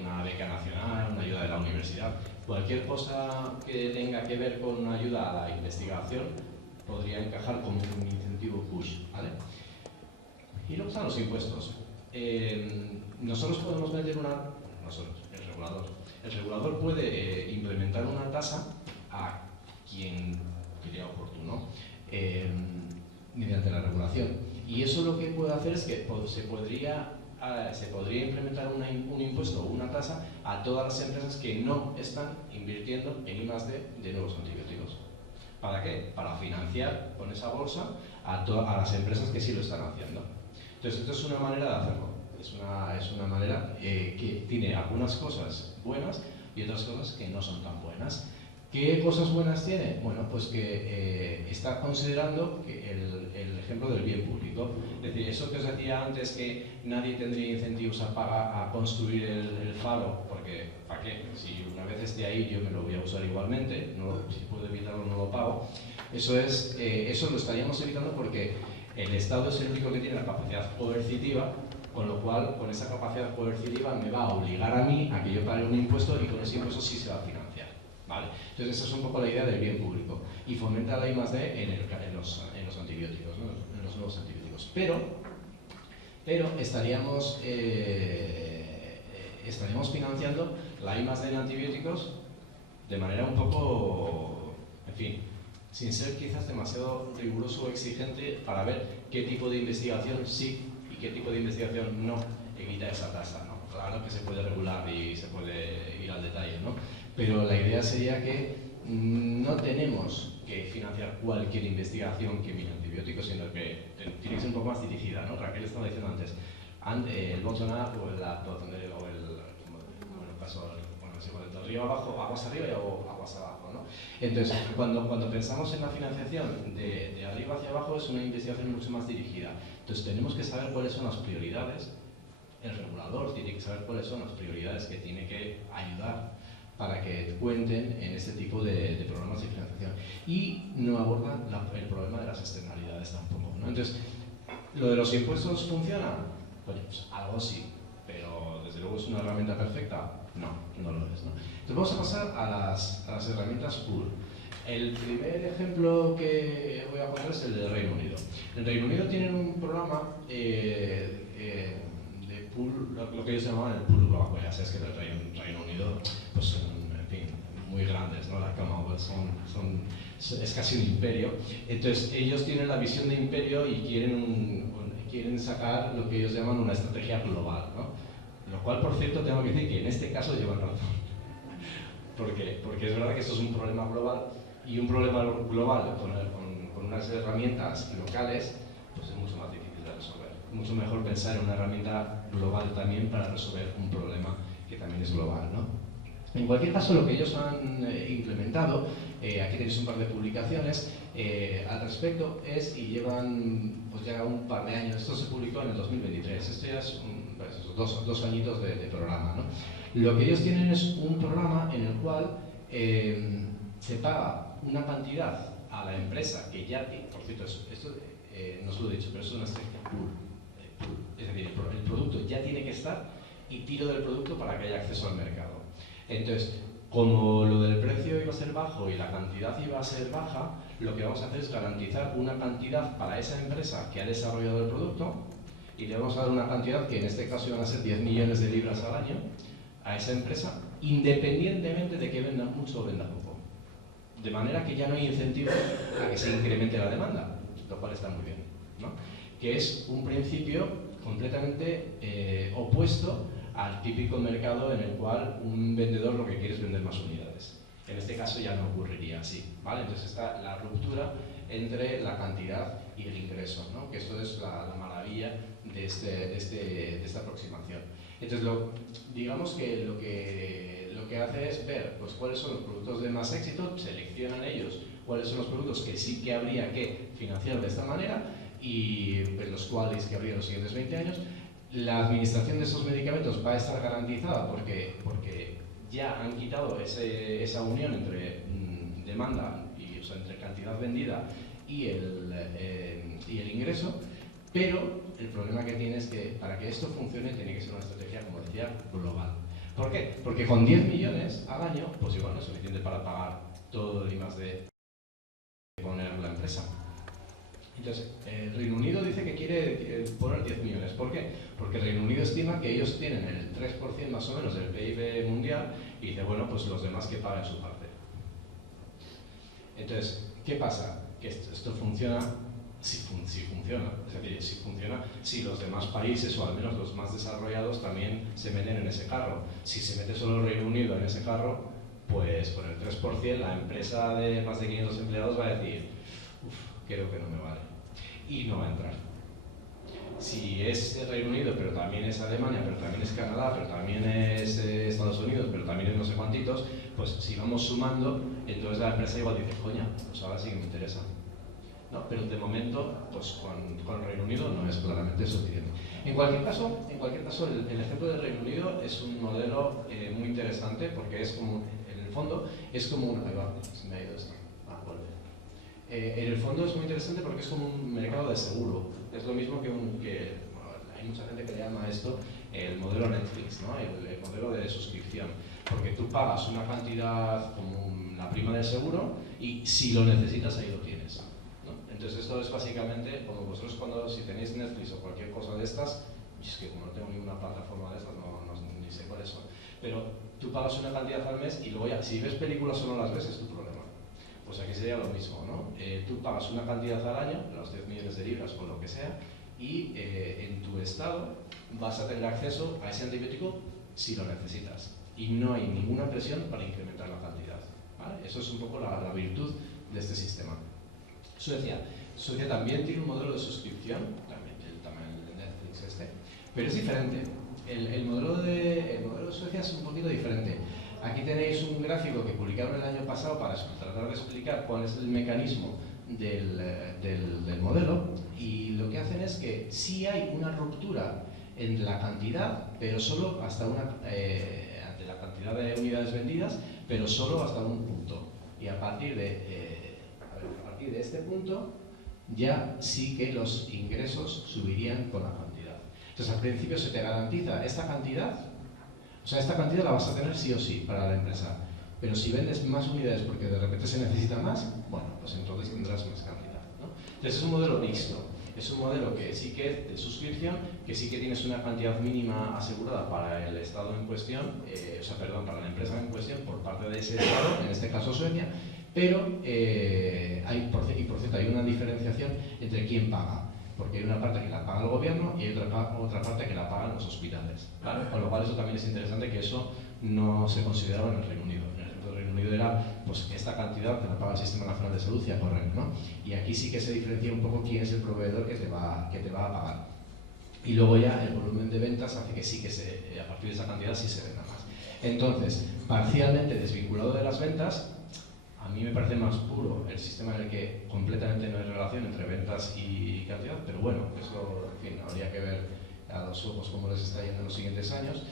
una beca nacional, una ayuda de la universidad, cualquier cosa que tenga que ver con una ayuda a la investigación podría encajar como un incentivo push, ¿vale? Y luego están los impuestos. Nosotros podemos meter el regulador puede implementar una tasa a quien crea oportuno mediante la regulación. Y eso lo que puede hacer es que se podría implementar un impuesto o una tasa a todas las empresas que no están invirtiendo en I+D de nuevos antibióticos. ¿Para qué? Para financiar con esa bolsa a las empresas que sí lo están haciendo. Entonces, esto es una manera de hacerlo. Es una manera que tiene algunas cosas buenas y otras cosas que no son tan buenas. ¿Qué cosas buenas tiene? Bueno, pues que está considerando que el ejemplo del bien público. Es decir, eso que os decía antes, que nadie tendría incentivos a construir el faro, porque ¿para qué? Si una vez esté ahí yo me lo voy a usar igualmente, si puedo evitarlo no lo pago. Eso lo estaríamos evitando porque el Estado es el único que tiene la capacidad coercitiva, con lo cual, con esa capacidad coercitiva me va a obligar a mí a que yo pague un impuesto y con ese impuesto sí se va a financiar. ¿Vale? Entonces esa es un poco la idea del bien público y fomenta la I+D en los antibióticos, ¿no? En los nuevos antibióticos. Pero estaríamos financiando la I+D en antibióticos de manera un poco, en fin, sin ser quizás demasiado riguroso o exigente para ver qué tipo de investigación sí y qué tipo de investigación no evita esa tasa, ¿no? Claro que se puede regular y se puede ir al detalle, ¿no? Pero la idea sería que no tenemos que financiar cualquier investigación que mire antibióticos, sino que tiene que ser un poco más dirigida, ¿no? Raquel estaba diciendo antes, el bottom-up o el caso, del río abajo, aguas arriba o aguas abajo, ¿no? Entonces, cuando pensamos en la financiación de arriba hacia abajo, es una investigación mucho más dirigida. Entonces, tenemos que saber cuáles son las prioridades. El regulador tiene que saber cuáles son las prioridades que tiene que ayudar para que cuenten en este tipo de programas de financiación. Y no abordan el problema de las externalidades tampoco, ¿no? Entonces, ¿lo de los impuestos funciona? Pues algo sí, pero desde luego es una herramienta perfecta. No lo es, ¿no? Entonces vamos a pasar a las herramientas pool. El primer ejemplo que voy a poner es el del Reino Unido. En el Reino Unido tienen un programa de pool, lo que ellos llamaban el pool global. Ya sabes que el Reino Unido pues son, en fin, muy grandes, ¿no? La Commonwealth es casi un imperio. Entonces ellos tienen la visión de imperio y quieren sacar lo que ellos llaman una estrategia global, ¿no? Lo cual, por cierto, tengo que decir que en este caso llevan razón. Porque es verdad que esto es un problema global y un problema global con unas herramientas locales pues es mucho más difícil de resolver. Mucho mejor pensar en una herramienta global también para resolver un problema que también es global, ¿no? En cualquier caso, lo que ellos han implementado, aquí tenéis un par de publicaciones al respecto, y llevan pues ya un par de años. Esto se publicó en el 2023, esto ya es dos añitos de programa, ¿no? Lo que ellos tienen es un programa en el cual se paga una cantidad a la empresa que ya tiene, por cierto, esto no os lo he dicho, pero es una estrategia pool. Es decir, el producto ya tiene que estar y tiro del producto para que haya acceso al mercado. Entonces, como lo del precio iba a ser bajo y la cantidad iba a ser baja, lo que vamos a hacer es garantizar una cantidad para esa empresa que ha desarrollado el producto y le vamos a dar una cantidad que en este caso iban a ser 10 millones de libras al año a esa empresa, independientemente de que venda mucho o venda poco. De manera que ya no hay incentivo a que se incremente la demanda, lo cual está muy bien, ¿no? Que es un principio completamente opuesto al típico mercado en el cual un vendedor lo que quiere es vender más unidades. En este caso ya no ocurriría así, ¿vale? Entonces está la ruptura entre la cantidad y el ingreso, ¿no? Que esto es la maravilla de esta aproximación. Entonces, digamos que lo que hace es ver pues, cuáles son los productos de más éxito, seleccionan ellos cuáles son los productos que sí que habría que financiar de esta manera y pues, los cuales que habría en los siguientes 20 años. La administración de esos medicamentos va a estar garantizada porque ya han quitado esa unión entre demanda, o sea, entre cantidad vendida y el ingreso, pero el problema que tiene es que para que esto funcione tiene que ser una estrategia, como decía, global. ¿Por qué? Porque con 10 millones al año, pues igual no es suficiente para pagar todo el I+D que poner la empresa. Entonces, el Reino Unido dice que quiere poner 10 millones. ¿Por qué? Porque el Reino Unido estima que ellos tienen el 3% más o menos del PIB mundial y dice, bueno, pues los demás que paguen su parte. Entonces, ¿qué pasa? Que esto funciona si funciona. Es decir, si funciona si los demás países, o al menos los más desarrollados, también se meten en ese carro. Si se mete solo el Reino Unido en ese carro, pues con el 3% la empresa de más de 500 empleados va a decir, creo que no me vale. Y no va a entrar. Si es el Reino Unido, pero también es Alemania, pero también es Canadá, pero también es Estados Unidos, pero también es no sé cuántitos, pues si vamos sumando, entonces la empresa igual dice, coña, pues ahora sí que me interesa. No, pero de momento, pues con el Reino Unido no es claramente suficiente. En cualquier caso, el ejemplo del Reino Unido es un modelo muy interesante porque es como, en el fondo, es como un... Ahí va, se me ha ido esto. Vuelve. En el fondo es muy interesante porque es como un mercado de seguro. Es lo mismo que bueno, hay mucha gente que le llama a esto el modelo Netflix, ¿no? El modelo de suscripción. Porque tú pagas una cantidad como la prima del seguro y si lo necesitas ahí lo tienes. Entonces esto es básicamente, como vosotros si tenéis Netflix o cualquier cosa de estas, es que como no tengo ninguna plataforma de estas, ni sé cuáles son, pero tú pagas una cantidad al mes y luego ya, si ves películas o no las ves es tu problema. Pues aquí sería lo mismo, ¿no? Tú pagas una cantidad al año, los 10 millones de libras o lo que sea, y en tu estado vas a tener acceso a ese antibiótico si lo necesitas. Y no hay ninguna presión para incrementar la cantidad, ¿vale? Eso es un poco la virtud de este sistema. Suecia también tiene un modelo de suscripción, también el tamaño de Netflix pero es diferente. El modelo de Suecia es un poquito diferente. Aquí tenéis un gráfico que publicaron el año pasado para tratar de explicar cuál es el mecanismo del modelo, y lo que hacen es que sí hay una ruptura en la cantidad, pero solo hasta ante la cantidad de unidades vendidas, pero solo hasta un punto. Y a partir de este punto ya sí que los ingresos subirían con la cantidad. Entonces al principio se te garantiza esta cantidad, o sea, esta cantidad la vas a tener sí o sí para la empresa, pero si vendes más unidades porque de repente se necesita más, bueno, pues entonces tendrás más cantidad, ¿no? Entonces es un modelo mixto, es un modelo que sí que es de suscripción, que sí que tienes una cantidad mínima asegurada para el estado en cuestión, para la empresa en cuestión por parte de ese estado, en este caso Suecia, pero por cierto, hay una diferenciación entre quién paga, porque hay una parte que la paga el gobierno y hay otra parte que la pagan los hospitales, ¿vale? Con lo cual eso también es interesante, que eso no se consideraba en el Reino Unido. En el ejemplo del Reino Unido era, pues, esta cantidad que la paga el Sistema Nacional de Salud y a correr, ¿no? Y aquí sí que se diferencia un poco quién es el proveedor que te va a pagar. Y luego ya el volumen de ventas hace que sí que a partir de esa cantidad sí se venda más. Entonces, parcialmente desvinculado de las ventas, a mí me parece más puro el sistema en el que completamente no hay relación entre ventas y cantidad, pero bueno, eso, en fin, habría que ver a los ojos cómo les está yendo en los siguientes años.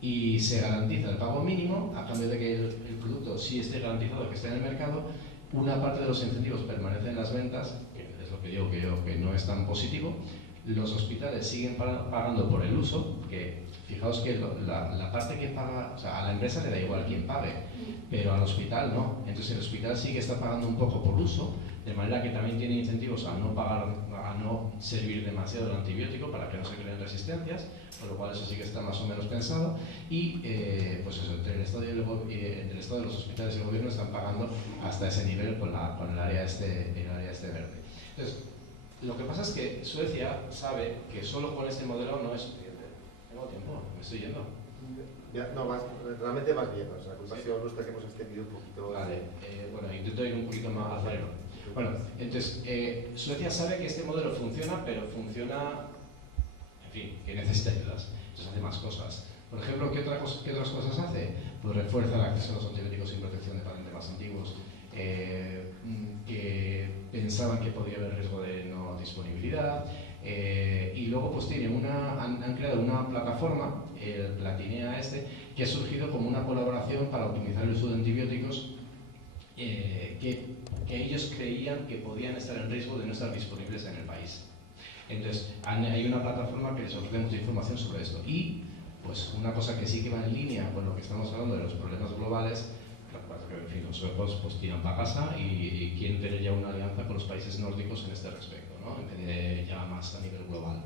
Y se garantiza el pago mínimo a cambio de que el producto sí esté garantizado, que esté en el mercado. Una parte de los incentivos permanece en las ventas, que es lo que digo que no es tan positivo. Los hospitales siguen pagando por el uso, que fijaos que la parte que paga, o sea, a la empresa le da igual quién pague, pero al hospital no. Entonces el hospital sí que está pagando un poco por uso, de manera que también tiene incentivos a no servir demasiado el antibiótico para que no se creen resistencias, por lo cual eso sí que está más o menos pensado. Y pues eso, entre el Estado de los hospitales y el gobierno están pagando hasta ese nivel con el área verde. Entonces, lo que pasa es que Suecia sabe que solo con este modelo no es suficiente. Tengo tiempo, me estoy yendo. Ya, no, realmente más bien, o sea, culpa ha sido nuestra que hemos extendido un poquito. Vale, bueno, intento ir un poquito más acelero. Bueno, entonces, Suecia sabe que este modelo funciona, pero funciona, en fin, que necesita ayudas. Entonces hace más cosas. Por ejemplo, ¿qué otras cosas hace? Pues refuerza el acceso a los antibióticos sin protección de patentes más antiguos, que pensaban que podía haber riesgo de no disponibilidad, y luego pues han creado una plataforma, el Platinea que ha surgido como una colaboración para optimizar el uso de antibióticos que ellos creían que podían estar en riesgo de no estar disponibles en el país. Entonces hay una plataforma que les ofrece mucha información sobre esto, y pues una cosa que sí que va en línea con lo que estamos hablando de los problemas globales. En fin, los suecos pues tiran para casa y quieren tener ya una alianza con los países nórdicos en este respecto, ¿no? Ya más a nivel global.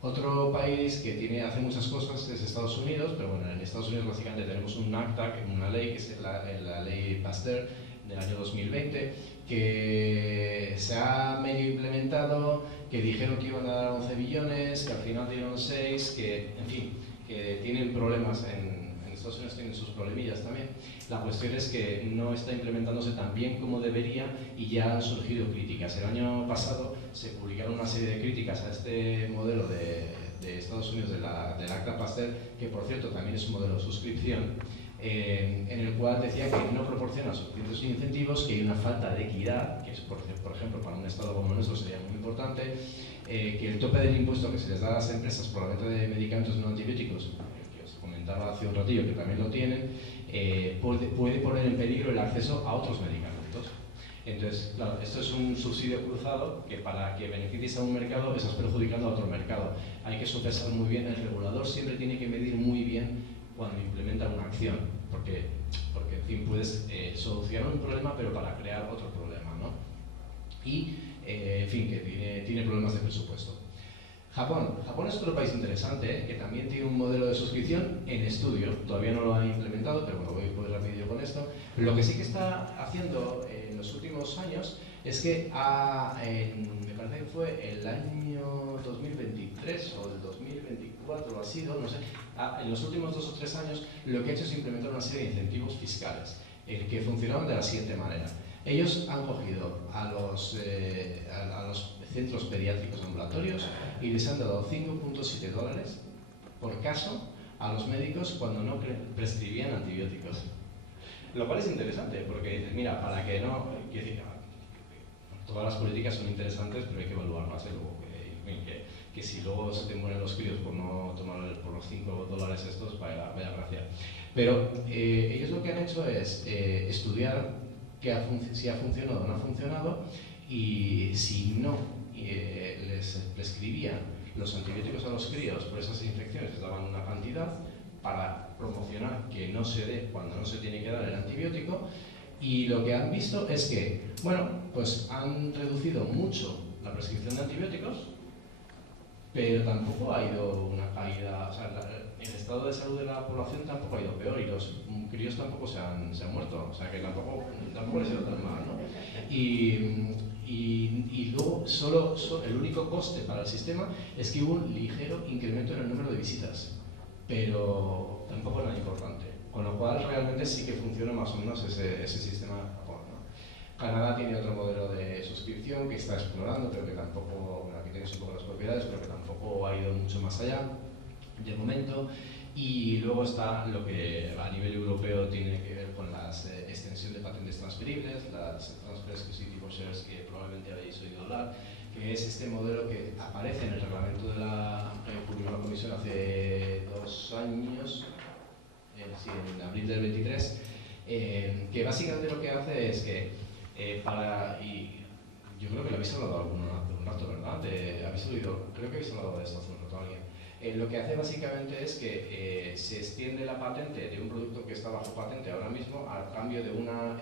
Otro país que hace muchas cosas es Estados Unidos, pero bueno, en Estados Unidos básicamente tenemos un ACTA, una ley que es la ley Pasteur del año 2020, que se ha medio implementado, que dijeron que iban a dar 11 billones, que al final dieron 6, que en fin, que tienen problemas en Estados Unidos tienen sus problemillas también. La cuestión es que no está implementándose tan bien como debería y ya han surgido críticas. El año pasado se publicaron una serie de críticas a este modelo de Estados Unidos del Acta Pasteur, que por cierto también es un modelo de suscripción, en el cual decía que no proporciona suficientes incentivos, que hay una falta de equidad, que es, por ejemplo, para un Estado como el nuestro sería muy importante, que el tope del impuesto que se les da a las empresas por la venta de medicamentos no antibióticos, que os comentaba hace un ratillo que también lo tienen, puede poner en peligro el acceso a otros medicamentos. Entonces, claro, esto es un subsidio cruzado que para que beneficies a un mercado estás perjudicando a otro mercado. Hay que sopesar muy bien, el regulador siempre tiene que medir muy bien cuando implementa una acción, porque en fin, puedes solucionar un problema pero para crear otro problema, ¿no? Y, en fin, que tiene problemas de presupuesto. Japón es otro país interesante, que también tiene un modelo de suscripción en estudio, todavía no lo ha implementado, pero bueno, voy rápido con esto. Pero lo que sí que está haciendo en los últimos años es que me parece que fue el año 2023 o el 2024 ha sido, no sé, en los últimos 2 o 3 años lo que ha hecho es implementar una serie de incentivos fiscales que funcionaban de la siguiente manera. Ellos han cogido a los centros pediátricos ambulatorios y les han dado $5.7 por caso a los médicos cuando no prescribían antibióticos. Lo cual es interesante, porque mira, para que no... Quiero decir, todas las políticas son interesantes, pero hay que evaluarlas, luego que si luego se te mueren los críos por no tomar por los $5 estos, vaya gracia. Pero ellos lo que han hecho es estudiar si ha funcionado o no ha funcionado, y si no les prescribían los antibióticos a los críos por esas infecciones, les daban una cantidad para promocionar que no se dé cuando no se tiene que dar el antibiótico. Y lo que han visto es que, bueno, pues han reducido mucho la prescripción de antibióticos, pero tampoco ha ido una caída, o sea, el estado de salud de la población tampoco ha ido peor y los críos tampoco se han muerto, o sea que tampoco les ha ido tan mal, ¿no? Y luego, el único coste para el sistema es que hubo un ligero incremento en el número de visitas, pero tampoco nada importante, con lo cual realmente sí que funciona más o menos ese sistema de Japón, ¿no? Canadá tiene otro modelo de suscripción que está explorando, pero que tampoco, bueno, aquí tenéis un poco las propiedades, pero que tampoco ha ido mucho más allá de momento. Y luego está lo que a nivel europeo tiene que ver con la extensión de patentes transferibles, las Transfer Exclusive Shares, que probablemente habéis oído hablar, que es este modelo que aparece en el reglamento de la publicó la Comisión hace 2 años, en abril del 23, que básicamente lo que hace es que y yo creo que lo habéis hablado un rato, ¿verdad? Creo que habéis hablado de esto hace un rato a alguien. Lo que hace básicamente es que se extiende la patente de un producto que está bajo patente ahora mismo al cambio de una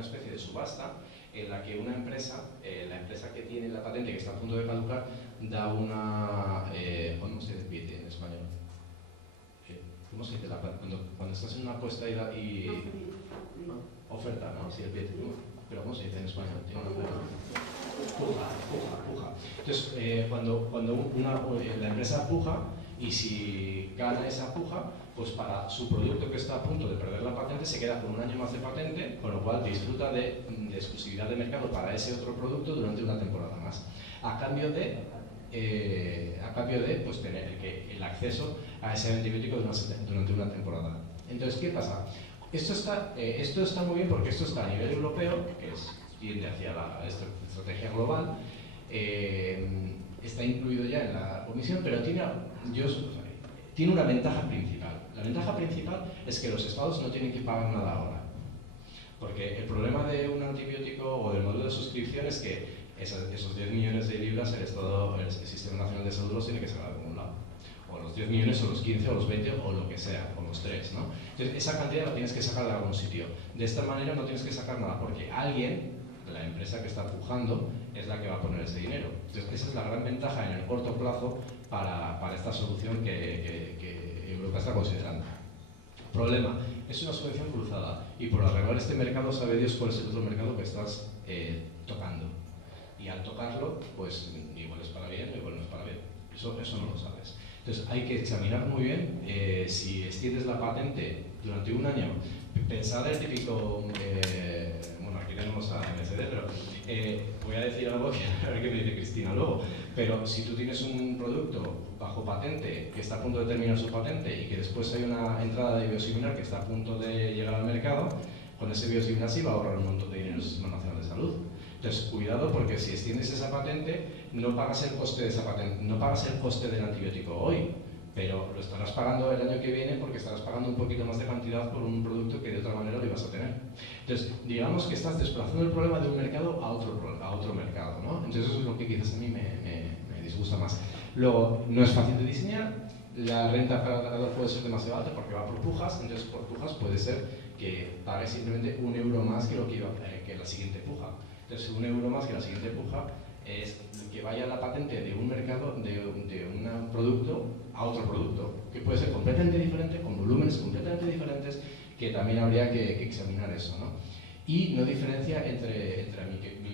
especie de subasta en la que una empresa, la empresa que tiene la patente que está a punto de caducar, da una... ¿cómo se dice PIT en español? ¿Cómo se dice cuando estás en una apuesta y oferta, ¿no? Sí, el PIT. Pero ¿cómo se dice en español? Tiene una puja. Entonces, cuando la empresa puja, y si gana esa puja, pues para su producto que está a punto de perder la patente se queda con un año más de patente, con lo cual disfruta de exclusividad de mercado para ese otro producto durante una temporada más, a cambio de pues, tener el acceso a ese antibiótico durante una temporada. Entonces, ¿qué pasa? Esto está muy bien porque esto está a nivel europeo, que tiende hacia la estrategia global, está incluido ya en la Comisión, pero tiene una ventaja principal. La ventaja principal es que los estados no tienen que pagar nada ahora. Porque el problema de un antibiótico o del modelo de suscripción es que esos 10 millones de libras el Sistema Nacional de Salud los tiene que sacar de algún lado. O los 10 millones, o los 15, o los 20, o lo que sea, o los 3, ¿no? Entonces, esa cantidad la tienes que sacar de algún sitio. De esta manera no tienes que sacar nada, porque alguien, la empresa que está pujando, es la que va a poner ese dinero. Entonces, esa es la gran ventaja en el corto plazo para esta solución que Europa está considerando. Problema, es una solución cruzada, y por arreglar este mercado sabe Dios cuál es el otro mercado que estás tocando. Y al tocarlo, pues igual es para bien, igual no es para bien. Eso no lo sabes. Entonces hay que examinar muy bien si extiendes la patente durante un año, pensad el típico, bueno, aquí tenemos a MCD, pero voy a decir algo que a ver qué me dice Cristina luego, pero si tú tienes un producto bajo patente que está a punto de terminar su patente y que después hay una entrada de biosimilar que está a punto de llegar al mercado, con ese biosimilar sí va a ahorrar un montón de dinero el Sistema Nacional de Salud. Entonces, cuidado, porque si extiendes esa patente, no pagas el coste de esa patente, no pagas el coste del antibiótico hoy, pero lo estarás pagando el año que viene porque estarás pagando un poquito más de cantidad por un producto que de otra manera lo ibas a tener. Entonces, digamos que estás desplazando el problema de un mercado a otro mercado, ¿no? Entonces, eso es lo que quizás a mí me disgusta más. Luego, no es fácil de diseñar, la renta para el tratador puede ser demasiado alta porque va por pujas, entonces por pujas puede ser que pague simplemente €1 más que lo que iba que la siguiente puja. Entonces, €1 más que la siguiente puja es que vaya la patente de un mercado, de un producto a otro producto, que puede ser completamente diferente, con volúmenes completamente diferentes, que también habría que examinar eso, ¿no? Y no diferencia entre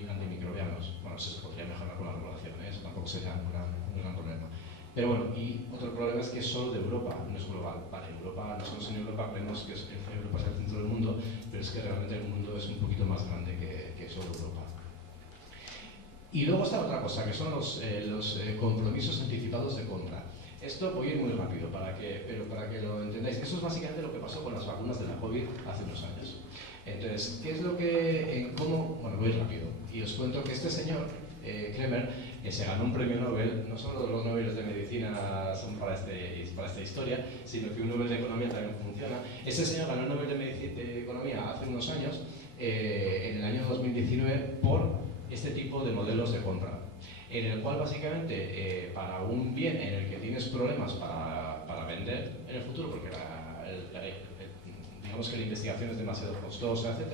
antimicrobianos. Bueno, eso se podría mejorar con la regulación, ¿eh? Eso tampoco sería un gran problema. Pero bueno, y otro problema es que es solo de Europa, no es global. Vale, Europa, nosotros en Europa creemos que Europa es el centro del mundo, pero es que realmente el mundo es un poquito más grande que solo Europa. Y luego está otra cosa, que son los compromisos anticipados de compra. Esto voy a ir muy rápido, pero para que lo entendáis. Eso es básicamente lo que pasó con las vacunas de la COVID hace unos años. Entonces, ¿qué es lo que, bueno, voy rápido. Y os cuento que este señor, Kremer, se ganó un premio Nobel. No solo los Nobel de Medicina son para esta historia, sino que un Nobel de Economía también funciona. Este señor ganó el Nobel de Economía hace unos años, en el año 2019, por este tipo de modelos de compra, en el cual básicamente para un bien en el que tienes problemas para vender en el futuro, porque digamos que la investigación es demasiado costosa, etc.,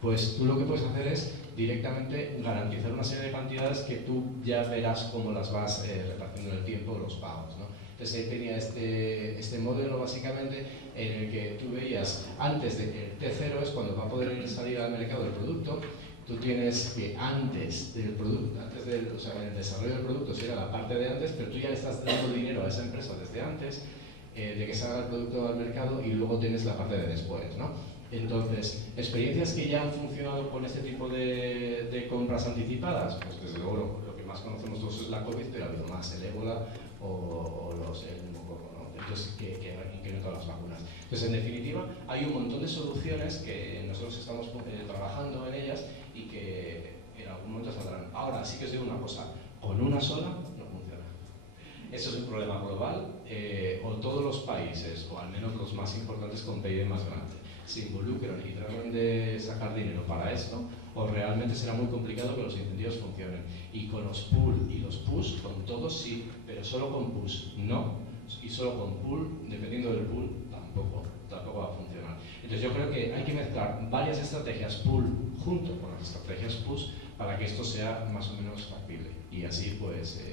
pues tú lo que puedes hacer es directamente garantizar una serie de cantidades que tú ya verás cómo las vas repartiendo en el tiempo, los pagos, ¿no? Entonces ahí tenía este modelo básicamente en el que tú veías antes de que el T0 es cuando va a poder salir al mercado el producto. Tú tienes que antes del producto, o sea, en el desarrollo del producto sería la parte de antes, pero tú ya le estás dando dinero a esa empresa desde antes de que salga el producto al mercado, y luego tienes la parte de después, ¿no? Entonces, experiencias que ya han funcionado con este tipo de compras anticipadas, pues desde luego lo que más conocemos todos es la COVID, pero ha habido más, el ébola o el pneumococo, ¿no? Entonces, que no todas las vacunas. Entonces, en definitiva, hay un montón de soluciones que nosotros estamos trabajando en ellas y que en algún momento saldrán. Ahora, sí que os digo una cosa, con una sola no funciona. Eso es un problema global, o todos los países, o al menos los más importantes con PIB más grande, se involucran y tratan de sacar dinero para esto, o realmente será muy complicado que los incentivos funcionen. Y con los pull y los push, con todos sí, pero solo con push no, y solo con pull, dependiendo del pull, tampoco va a funcionar. Entonces yo creo que hay que mezclar varias estrategias pull junto con las estrategias push para que esto sea más o menos factible, y así pues